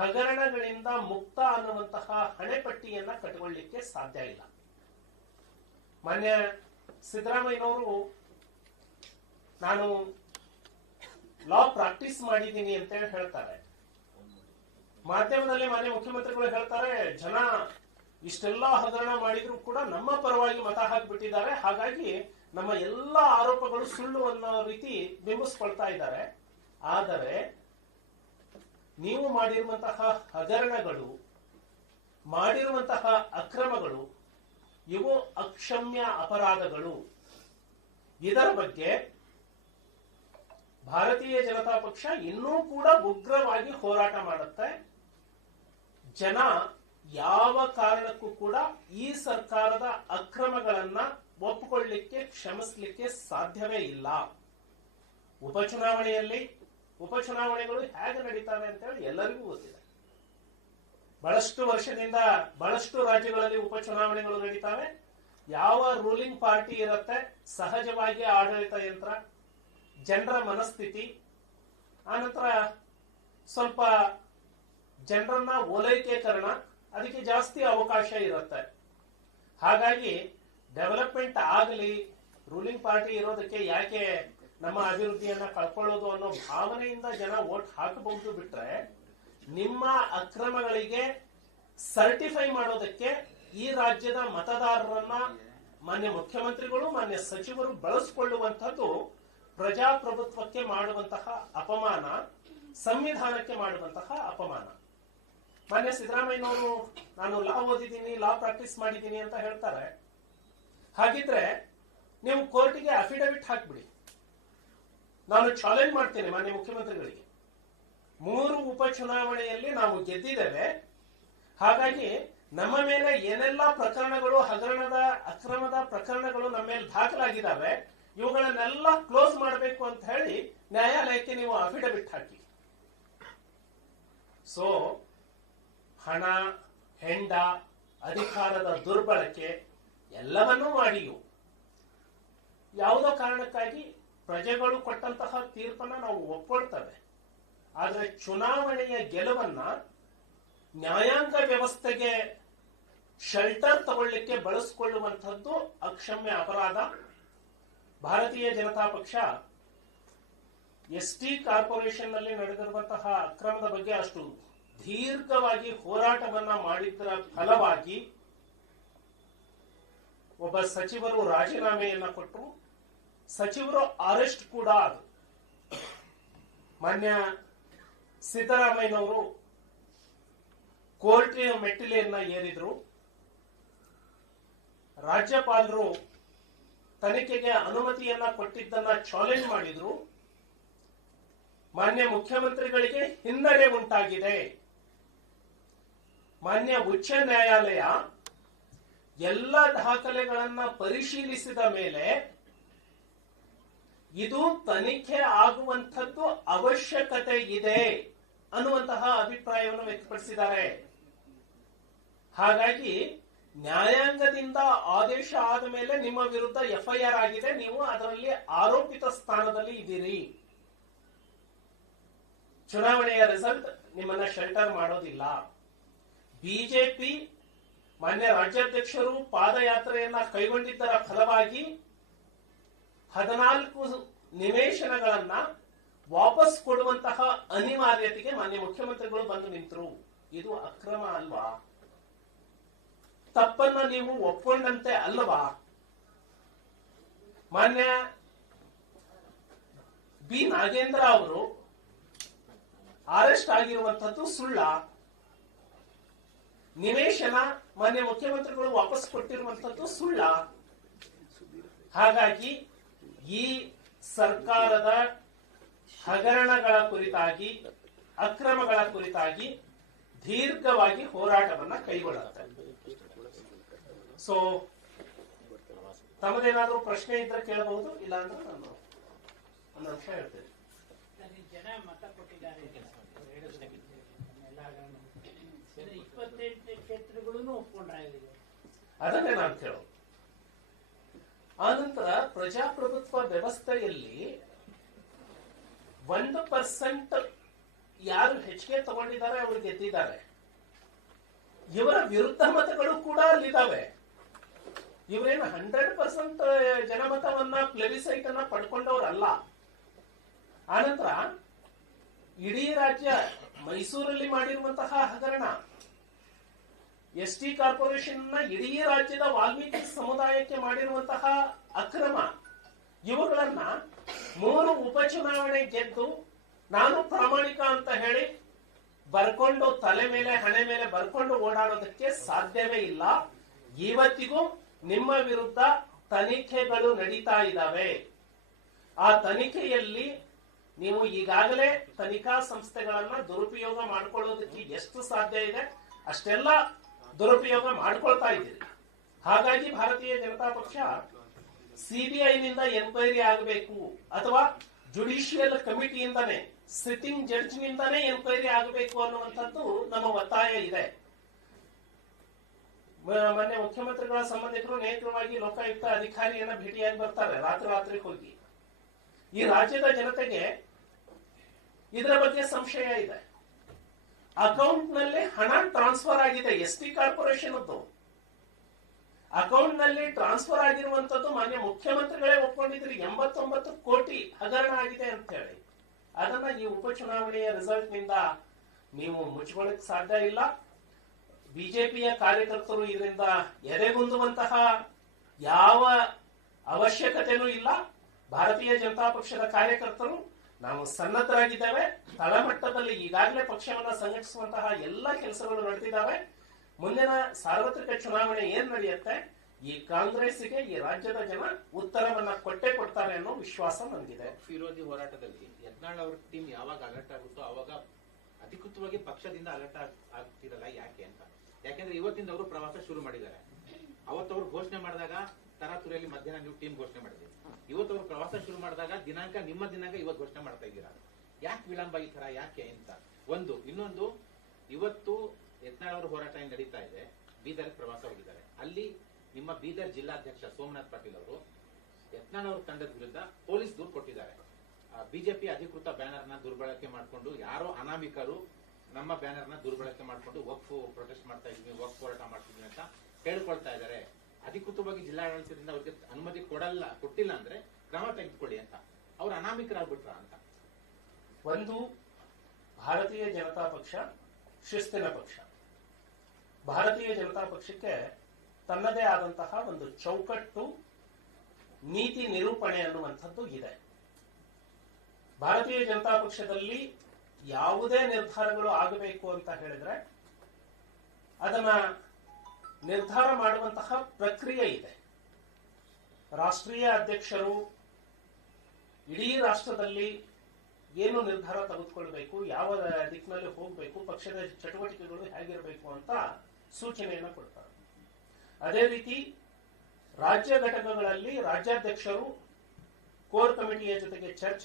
ಹಗರಣಗಳಿಂದ ಮುಕ್ತ ಅನ್ನುವಂತಹ ಹಣೆಪಟ್ಟಿಯನ್ನ ಕಟ್ಕೊಳ್ಳಿಕ್ಕೆ ಸಾಧ್ಯ ಇಲ್ಲ. ಮಾನ್ಯ ಸಿದ್ದರಾಮಯ್ಯನವರು, ನಾನು ಲಾ ಪ್ರಾಕ್ಟೀಸ್ ಮಾಡಿದ್ದೀನಿ ಅಂತ ಹೇಳಿ ಹೇಳ್ತಾರೆ. ಮಾಧ್ಯಮದಲ್ಲಿ ಮಾನ್ಯ ಮುಖ್ಯಮಂತ್ರಿಗಳು ಹೇಳ್ತಾರೆ, ಜನ ಇಷ್ಟೆಲ್ಲ ಹಗರಣ ಮಾಡಿದ್ರು ಕೂಡ ನಮ್ಮ ಪರವಾಗಿ ಮತ ಹಾಕಿಬಿಟ್ಟಿದ್ದಾರೆ. ಹಾಗಾಗಿ ನಮ್ಮ ಎಲ್ಲ ಆರೋಪಗಳು ಸುಳ್ಳು ಅನ್ನೋ ರೀತಿ ಬಿಂಬಿಸ್ಕೊಳ್ತಾ ಇದ್ದಾರೆ. ಆದರೆ ನೀವು ಮಾಡಿರುವಂತಹ ಹಗರಣಗಳು, ಮಾಡಿರುವಂತಹ ಅಕ್ರಮಗಳು, ಇವು ಅಕ್ಷಮ್ಯ ಅಪರಾಧಗಳು. ಇದರ ಬಗ್ಗೆ ಭಾರತೀಯ ಜನತಾ ಪಕ್ಷ ಇನ್ನೂ ಕೂಡ ಉಗ್ರವಾಗಿ ಹೋರಾಟ ಮಾಡುತ್ತೆ. ಜನ ಯಾವ ಕಾರಣಕ್ಕೂ ಕೂಡ ಈ ಸರ್ಕಾರದ ಅಕ್ರಮಗಳನ್ನ ಒಪ್ಪಿಕೊಳ್ಳಿಕ್ಕೆ, ಕ್ಷಮಿಸಲಿಕ್ಕೆ ಸಾಧ್ಯವೇ ಇಲ್ಲ. ಉಪಚುನಾವಣೆಯಲ್ಲಿ ಉಪಚುನಾವಣೆಗಳು ಹೇಗೆ ನಡೀತವೆ ಅಂತ ಹೇಳಿ ಎಲ್ಲರಿಗೂ ಗೊತ್ತಿದೆ. ಬಹಳಷ್ಟು ವರ್ಷದಿಂದ ಬಹಳಷ್ಟು ರಾಜ್ಯಗಳಲ್ಲಿ ಉಪಚುನಾವಣೆಗಳು ನಡೀತಾವೆ. ಯಾವ ರೂಲಿಂಗ್ ಪಾರ್ಟಿ ಇರುತ್ತೆ, ಸಹಜವಾಗಿ ಆಡಳಿತ ಯಂತ್ರ, ಜನರ ಮನಸ್ಥಿತಿ ಆನಂತರ ಸ್ವಲ್ಪ ಜನರನ್ನ ಓಲೈಕೀಕರಣ, ಅದಕ್ಕೆ ಜಾಸ್ತಿ ಅವಕಾಶ ಇರುತ್ತೆ. ಹಾಗಾಗಿ ಡೆವಲಪ್ಮೆಂಟ್ ಆಗಲಿ, ರೂಲಿಂಗ್ ಪಾರ್ಟಿ ಇರೋದಕ್ಕೆ ಯಾಕೆ ನಮ್ಮ ಅಭಿವೃದ್ಧಿಯನ್ನ ಕಳ್ಕೊಳ್ಳೋದು ಅನ್ನೋ ಭಾವನೆಯಿಂದ ಜನ ಓಟ್ ಹಾಕಬಹುದು ಬಿಟ್ರೆ ನಿಮ್ಮ ಅಕ್ರಮಗಳಿಗೆ ಸರ್ಟಿಫೈ ಮಾಡೋದಕ್ಕೆ ಈ ರಾಜ್ಯದ ಮತದಾರರನ್ನ ಮಾನ್ಯ ಮುಖ್ಯಮಂತ್ರಿಗಳು, ಮಾನ್ಯ ಸಚಿವರು ಬಳಸಿಕೊಳ್ಳುವಂತದ್ದು ಪ್ರಜಾಪ್ರಭುತ್ವಕ್ಕೆ ಮಾಡುವಂತಹ ಅಪಮಾನ, ಸಂವಿಧಾನಕ್ಕೆ ಮಾಡುವಂತಹ ಅಪಮಾನ. ಮಾನ್ಯ ಸಿದ್ದರಾಮಯ್ಯನವರು, ನಾನು ಲಾ ಓದಿದ್ದೀನಿ ಲಾ ಪ್ರಾಕ್ಟೀಸ್ ಮಾಡಿದ್ದೀನಿ ಅಂತ ಹೇಳ್ತಾರೆ. ಹಾಗಿದ್ರೆ, ನೀವು ಕೋರ್ಟಿಗೆ ಅಫಿಡವಿಟ್ ಹಾಕ್ಬಿಡಿ. ನಾನು ಚಾಲೆಂಜ್ ಮಾಡ್ತೇನೆ ಮಾನ್ಯ ಮುಖ್ಯಮಂತ್ರಿಗಳಿಗೆ. ಮೂರು ಉಪಚುನಾವಣೆಯಲ್ಲಿ ನಾವು ಗೆದ್ದಿದ್ದೇವೆ. ಹಾಗಾಗಿ ನಮ್ಮ ಮೇಲೆ ಏನೆಲ್ಲ ಪ್ರಕರಣಗಳು, ಹಗರಣದ, ಅಕ್ರಮದ ಪ್ರಕರಣಗಳು ನಮ್ಮ ಮೇಲೆ ದಾಖಲಾಗಿದ್ದಾವೆ, ಇವುಗಳನ್ನೆಲ್ಲ ಕ್ಲೋಸ್ ಮಾಡಬೇಕು ಅಂತ ಹೇಳಿ ನ್ಯಾಯಾಲಯಕ್ಕೆ ನೀವು ಅಫಿಡವಿಟ್ ಹಾಕಿ. ಸೊ ಹಣ, ಹೆಂಡ, ಅಧಿಕಾರದ ದುರ್ಬಳಕೆ ಎಲ್ಲವನ್ನೂ ಮಾಡಿಯು ಯಾವುದೋ ಕಾರಣಕ್ಕಾಗಿ ಪ್ರಜೆಗಳು ಕೊಟ್ಟಂತಹ ತೀರ್ಪನ್ನ ನಾವು ಒಪ್ಕೊಳ್ತೇವೆ. ಆದರೆ ಚುನಾವಣೆಯ ಗೆಲುವನ್ನ ನ್ಯಾಯಾಂಗ ವ್ಯವಸ್ಥೆಗೆ ಶೆಲ್ಟರ್ ತಗೊಳ್ಳಿಕ್ಕೆ ಬಳಸಿಕೊಳ್ಳುವಂಥದ್ದು ಅಕ್ಷಮ್ಯ ಅಪರಾಧ. ಭಾರತೀಯ ಜನತಾ ಪಕ್ಷ ಎಸ್ ಟಿ ಕಾರ್ಪೊರೇಷನ್ನಲ್ಲಿ ನಡೆದಿರುವಂತಹ ಅಕ್ರಮದ ಬಗ್ಗೆ ಅಷ್ಟು ದೀರ್ಘವಾಗಿ ಹೋರಾಟವನ್ನ ಮಾಡಿದ್ದರ ಫಲವಾಗಿ ಒಬ್ಬ ಸಚಿವರು ರಾಜೀನಾಮೆಯನ್ನ ಕೊಟ್ಟರು ಸಚಿವರು ಅರೆಸ್ಟ್ ಕೂಡ ಅದು. ಮಾನ್ಯ ಸಿದ್ದರಾಮಯ್ಯನವರು ಕೋರ್ಟ್ ಮೆಟ್ಟಿಲೆಯನ್ನ ಏರಿದ್ರು. ರಾಜ್ಯಪಾಲರು ತನಿಖೆಗೆ ಅನುಮತಿಯನ್ನ ಕೊಟ್ಟಿದ್ದನ್ನ ಚಾಲೆಂಜ್ ಮಾಡಿದ್ರು. ಮಾನ್ಯ ಮುಖ್ಯಮಂತ್ರಿಗಳಿಗೆ ಹಿನ್ನಡೆ ಉಂಟಾಗಿದೆ. ಮಾನ್ಯ ಉಚ್ಚ ನ್ಯಾಯಾಲಯ ಎಲ್ಲ ದಾಖಲೆಗಳನ್ನ ಪರಿಶೀಲಿಸಿದ ಮೇಲೆ ಇದು ತನಿಖೆ ಆಗುವಂಥದ್ದು ಅವಶ್ಯಕತೆ ಇದೆ ಅನ್ನುವಂತಹ ಅಭಿಪ್ರಾಯವನ್ನು ವ್ಯಕ್ತಪಡಿಸಿದ್ದಾರೆ. ಹಾಗಾಗಿ ನ್ಯಾಯಾಂಗದಿಂದ ಆದೇಶ ಆದ ಮೇಲೆ ನಿಮ್ಮ ವಿರುದ್ಧ ಎಫ್ಐಆರ್ ಆಗಿದೆ, ನೀವು ಅದರಲ್ಲಿ ಆರೋಪಿತ ಸ್ಥಾನದಲ್ಲಿ ಇದ್ದೀರಿ. ಚುನಾವಣೆಯ ರಿಸಲ್ಟ್ ನಿಮ್ಮನ್ನ ಶೆಲ್ಟರ್ ಮಾಡೋದಿಲ್ಲ. ಬಿಜೆಪಿ ಮಾನ್ಯ ರಾಜ್ಯಾಧ್ಯಕ್ಷರು ಪಾದಯಾತ್ರೆಯನ್ನ ಕೈಗೊಂಡಿದ್ದರ ಫಲವಾಗಿ ಹದಿನಾಲ್ಕು ನಿವೇಶನಗಳನ್ನ ವಾಪಸ್ ಕೊಡುವಂತಹ ಅನಿವಾರ್ಯತೆಗೆ ಮಾನ್ಯ ಮುಖ್ಯಮಂತ್ರಿಗಳು ಬಂದು ನಿಂತರು. ಇದು ಅಕ್ರಮ ಅಲ್ವಾ? ತಪ್ಪನ್ನ ನೀವು ಒಪ್ಕೊಂಡಂತೆ ಅಲ್ವಾ? ಮಾನ್ಯ ಬಿ ನಾಗೇಂದ್ರ ಅವರು ಅರೆಸ್ಟ್ ಆಗಿರುವಂತದ್ದು ಸುಳ್ಳ. ನಿವೇಶನ ಮಾನ್ಯ ಮುಖ್ಯಮಂತ್ರಿಗಳು ವಾಪಸ್ ಕೊಟ್ಟಿರುವಂತದ್ದು ಸುಳ್ಳ. ಹಾಗಾಗಿ ಈ ಸರ್ಕಾರದ ಹಗರಣಗಳ ಕುರಿತಾಗಿ ಅಕ್ರಮಗಳ ಕುರಿತಾಗಿ ದೀರ್ಘವಾಗಿ ಹೋರಾಟವನ್ನ ಕೈಗೊಳ್ಳುತ್ತೆ. ಸೊ ತಮ್ಮದೇನಾದ್ರೂ ಪ್ರಶ್ನೆ ಇದ್ರೆ ಕೇಳಬಹುದು ಇಲ್ಲ ಅಂದ್ರೆ ನಾನು ಒಂದು ಅಂಶ ಹೇಳ್ತೇನೆ ಜನ ಮತ ಕೊಟ್ಟಿದ್ದಾರೆ. ಇಪ್ಪತ್ತೆಂಟು ಕ್ಷೇತ್ರಗಳನ್ನು ಒಪ್ಕೊಂಡ್ರಾಗಿದೆ ಅದನ್ನೇ ನಾನು ಕೇಳೋದು. ಆನಂತರ ಪ್ರಜಾಪ್ರಭುತ್ವ ವ್ಯವಸ್ಥೆಯಲ್ಲಿ ಒಂದು ಪರ್ಸೆಂಟ್ ಯಾರು ಹೆಚ್ಚಿಗೆ ತಗೊಂಡಿದ್ದಾರೆ, ಅವರು ಗೆದ್ದಿದ್ದಾರೆ. ಇವರ ವಿರುದ್ಧ ಮತಗಳು ಕೂಡ ಅಲ್ಲಿದ್ದಾವೆ. ಇವರೇನು ಹಂಡ್ರೆಡ್ ಪರ್ಸೆಂಟ್ ಜನಮತವನ್ನ ಪ್ಲೆಬಿಸೈಟ್ ಅನ್ನ ಪಡ್ಕೊಂಡವರಲ್ಲ. ಆನಂತರ ಇಡೀ ರಾಜ್ಯ ಮೈಸೂರಲ್ಲಿ ಮಾಡಿರುವಂತಹ ಹಗರಣ. ಎಸ್ ಟಿ ಕಾರ್ಪೊರೇಷನ್ ಇಡೀ ರಾಜ್ಯದ ವಾಲ್ಮೀಕಿ ಸಮುದಾಯಕ್ಕೆ ಮಾಡಿರುವಂತಹ ಅಕ್ರಮ ಇವುಗಳನ್ನ ಮೂರು ಉಪಚುನಾವಣೆ ಗೆದ್ದು ನಾನು ಪ್ರಾಮಾಣಿಕ ಅಂತ ಹೇಳಿ ಬರ್ಕೊಂಡು ತಲೆ ಮೇಲೆ, ಹಣೆ ಮೇಲೆ ಬರ್ಕೊಂಡು ಓಡಾಡೋದಕ್ಕೆ ಸಾಧ್ಯವೇ ಇಲ್ಲ. ಇವತ್ತಿಗೂ ನಿಮ್ಮ ವಿರುದ್ಧ ತನಿಖೆಗಳು ನಡೀತಾ ಇದ್ದಾವೆ. ಆ ತನಿಖೆಯಲ್ಲಿ ನೀವು ಈಗಾಗಲೇ ತನಿಖಾ ಸಂಸ್ಥೆಗಳನ್ನ ದುರುಪಯೋಗ ಮಾಡ್ಕೊಳ್ಳೋದಕ್ಕೆ ಎಷ್ಟು ಸಾಧ್ಯ ಇದೆ? ಅಷ್ಟೆಲ್ಲ ದುರುಪಯೋಗ ಮಾಡಿಕೊಳ್ತಾ ಇದ್ದೀರಿ. ಹಾಗಾಗಿ ಭಾರತೀಯ ಜನತಾ ಪಕ್ಷ ಸಿಬಿಐ ನಿಂದ ಎನ್ಕ್ವೈರಿ ಆಗಬೇಕು ಅಥವಾ ಜುಡಿಷಿಯಲ್ ಕಮಿಟಿಯಿಂದನೇ ಸಿಟ್ಟಿಂಗ್ ಜಡ್ಜ್ ನಿಂದನೇ ಎನ್ಕ್ವೈರಿ ಆಗಬೇಕು ಅನ್ನುವಂಥದ್ದು ನಮ್ಮ ಒತ್ತಾಯ ಇದೆ. ಮೊನ್ನೆ ಮುಖ್ಯಮಂತ್ರಿಗಳ ಸಂಬಂಧಿಕರು ನೇರವಾಗಿ ಲೋಕಾಯುಕ್ತ ಅಧಿಕಾರಿಯನ್ನ ಭೇಟಿಯಾಗಿ ಬರ್ತಾರೆ, ರಾತ್ರಿ ರಾತ್ರಿ ಹೋಗಿ. ಈ ರಾಜ್ಯದ ಜನತೆಗೆ ಇದರ ಬಗ್ಗೆ ಸಂಶಯ ಇದೆ. ಅಕೌಂಟ್ನಲ್ಲಿ ಹಣ ಟ್ರಾನ್ಸ್ಫರ್ ಆಗಿದೆ, ಎಸ್ ಟಿ ಕಾರ್ಪೊರೇಷನ್ ಅಕೌಂಟ್ನಲ್ಲಿ ಟ್ರಾನ್ಸ್ಫರ್ ಆಗಿರುವಂತದ್ದು ಮಾನ್ಯ ಮುಖ್ಯಮಂತ್ರಿಗಳೇ ಒಪ್ಕೊಂಡಿದ್ರು, ಎಂಬತ್ತೊಂಬತ್ತು ಕೋಟಿ ಹಗರಣ ಆಗಿದೆ ಅಂತ ಹೇಳಿ ಅದನ್ನ ಈ ಉಪಚುನಾವಣೆಯ ರಿಸಲ್ಟ್ನಿಂದ ನೀವು ಮುಚ್ಕೊಳ್ಳಕ್ ಸಾಧ್ಯ ಇಲ್ಲ. ಬಿಜೆಪಿಯ ಕಾರ್ಯಕರ್ತರು ಇದರಿಂದ ಎದೆಗುಂದುವಂತಹ ಯಾವ ಅವಶ್ಯಕತೆನೂ ಇಲ್ಲ. ಭಾರತೀಯ ಜನತಾ ಪಕ್ಷದ ಕಾರ್ಯಕರ್ತರು ನಾವು ಸನ್ನದ್ಧರಾಗಿದ್ದೇವೆ, ತಳಮಟ್ಟದಲ್ಲಿ ಈಗಾಗಲೇ ಪಕ್ಷವನ್ನು ಸಂಘಟಿಸುವಂತಹ ಎಲ್ಲ ಕೆಲಸಗಳು ನಡೆದಿದ್ದಾವೆ. ಮುಂದಿನ ಸಾರ್ವತ್ರಿಕ ಚುನಾವಣೆ ಏನ್ ನಡೆಯುತ್ತೆ? ಈ ಕಾಂಗ್ರೆಸ್ಗೆ ಈ ರಾಜ್ಯದ ಜನ ಉತ್ತರವನ್ನ ಕೊಟ್ಟೆ ಕೊಡ್ತಾರೆ ಅನ್ನೋ ವಿಶ್ವಾಸ ನನಗಿದೆ ವಿರೋಧಿ ಹೋರಾಟದಲ್ಲಿ ಯತ್ನಾಳ್ ಅವರ ಟೀಮ್ ಯಾವಾಗ ಅಲರ್ಟ್ ಆಗುತ್ತೋ ಅವಾಗ ಅಧಿಕೃತವಾಗಿ ಪಕ್ಷದಿಂದ ಅಲರ್ಟ್ ಆಗ್ತಿರಲ್ಲ ಯಾಕೆ ಅಂತ. ಯಾಕೆಂದ್ರೆ ಇವತ್ತಿಂದ ಅವರು ಪ್ರವಾಸ ಶುರು ಮಾಡಿದ್ದಾರೆ. ಅವತ್ತವರು ಘೋಷಣೆ ಮಾಡಿದಾಗ ತರಾತುರಿಯಲ್ಲಿ ಮಧ್ಯಾಹ್ನ ನೀವು ಟೀಮ್ ಘೋಷಣೆ ಮಾಡಿದ್ರಿ. ಇವತ್ತು ಅವರು ಪ್ರವಾಸ ಶುರು ಮಾಡಿದಾಗ ದಿನಾಂಕ, ನಿಮ್ಮ ದಿನಾಂಕ ಇವತ್ತು ಘೋಷಣೆ ಮಾಡ್ತಾ ಇದ್ದೀರಾ? ಯಾಕೆ ವಿಳಂಬ ಈ ತರ ಯಾಕೆ ಅಂತ. ಒಂದು, ಇನ್ನೊಂದು, ಇವತ್ತು ಯತ್ನಾಳ್ ಅವ್ರ ಹೋರಾಟ ನಡೀತಾ ಇದೆ? ಬೀದರ್ ಪ್ರವಾಸ ಹೋಗಿದ್ದಾರೆ. ಅಲ್ಲಿ ನಿಮ್ಮ ಬೀದರ್ ಜಿಲ್ಲಾಧ್ಯಕ್ಷ ಸೋಮನಾಥ್ ಪಾಟೀಲ್ ಅವರು ಯತ್ನಾಳ್ ಅವ್ರ ತಂಡದ ವಿರುದ್ಧ ಪೊಲೀಸ್ ದೂರು ಕೊಟ್ಟಿದ್ದಾರೆ. ಬಿಜೆಪಿ ಅಧಿಕೃತ ಬ್ಯಾನರ್ ದುರ್ಬಳಕೆ ಮಾಡಿಕೊಂಡು ಯಾರೋ ಅನಾಮಿಕರು ನಮ್ಮ ಬ್ಯಾನರ್ನ ದುರ್ಬಳಕೆ ಮಾಡಿಕೊಂಡು ವಕ್ಫ್ ಪ್ರೊಟೆಸ್ಟ್ ಮಾಡ್ತಾ ಇದೀವಿ, ವಕ್ಫ್ ಹೋರಾಟ ಮಾಡ್ತಿದ್ವಿ ಅಂತ ಹೇಳ್ಕೊಳ್ತಾ ಇದ್ದಾರೆ. ಅಧಿಕೃತವಾಗಿ ಜಿಲ್ಲಾಡಳಿತದಿಂದ ಅವ್ರಿಗೆ ಅನುಮತಿ ಕೊಡಲ್ಲ, ಕೊಟ್ಟಿಲ್ಲ ಅಂದ್ರೆ ಕ್ರಮ ತೆಗೆದುಕೊಳ್ಳಿ ಅಂತ. ಅವ್ರು ಅನಾಮಿಕರಾಗ್ಬಿಟ್ರ ಅಂತ. ಒಂದು ಭಾರತೀಯ ಜನತಾ ಪಕ್ಷ, ಶಿಸ್ತಿನ ಪಕ್ಷ. ಭಾರತೀಯ ಜನತಾ ಪಕ್ಷಕ್ಕೆ ತನ್ನದೇ ಆದಂತಹ ಒಂದು ಚೌಕಟ್ಟು ನೀತಿ ನಿರೂಪಣೆ ಅನ್ನುವಂಥದ್ದು ಇದೆ. ಭಾರತೀಯ ಜನತಾ ಪಕ್ಷದಲ್ಲಿ ಯಾವುದೇ ನಿರ್ಧಾರಗಳು ಆಗಬೇಕು ಅಂತ ಹೇಳಿದ್ರೆ ಅದನ್ನ ನಿರ್ಧಾರ ಮಾಡುವಂತಹ ಪ್ರಕ್ರಿಯೆ ಇದೆ. ರಾಷ್ಟ್ರೀಯ ಅಧ್ಯಕ್ಷರು ಇಡೀ ರಾಷ್ಟ್ರದಲ್ಲಿ ಏನು ನಿರ್ಧಾರ ತೆಗೆದುಕೊಳ್ಬೇಕು, ಯಾವ ದಿಕ್ಕಿನಲ್ಲಿ ಹೋಗಬೇಕು, ಪಕ್ಷದ ಚಟುವಟಿಕೆಗಳು ಹೇಗಿರಬೇಕು ಅಂತ ಸೂಚನೆಯನ್ನು ಕೊಡ್ತಾರೆ. ಅದೇ ರೀತಿ ರಾಜ್ಯ ಘಟಕಗಳಲ್ಲಿ ರಾಜ್ಯಾಧ್ಯಕ್ಷರು ಕೋರ್ ಕಮಿಟಿಯ ಜೊತೆಗೆ ಚರ್ಚೆ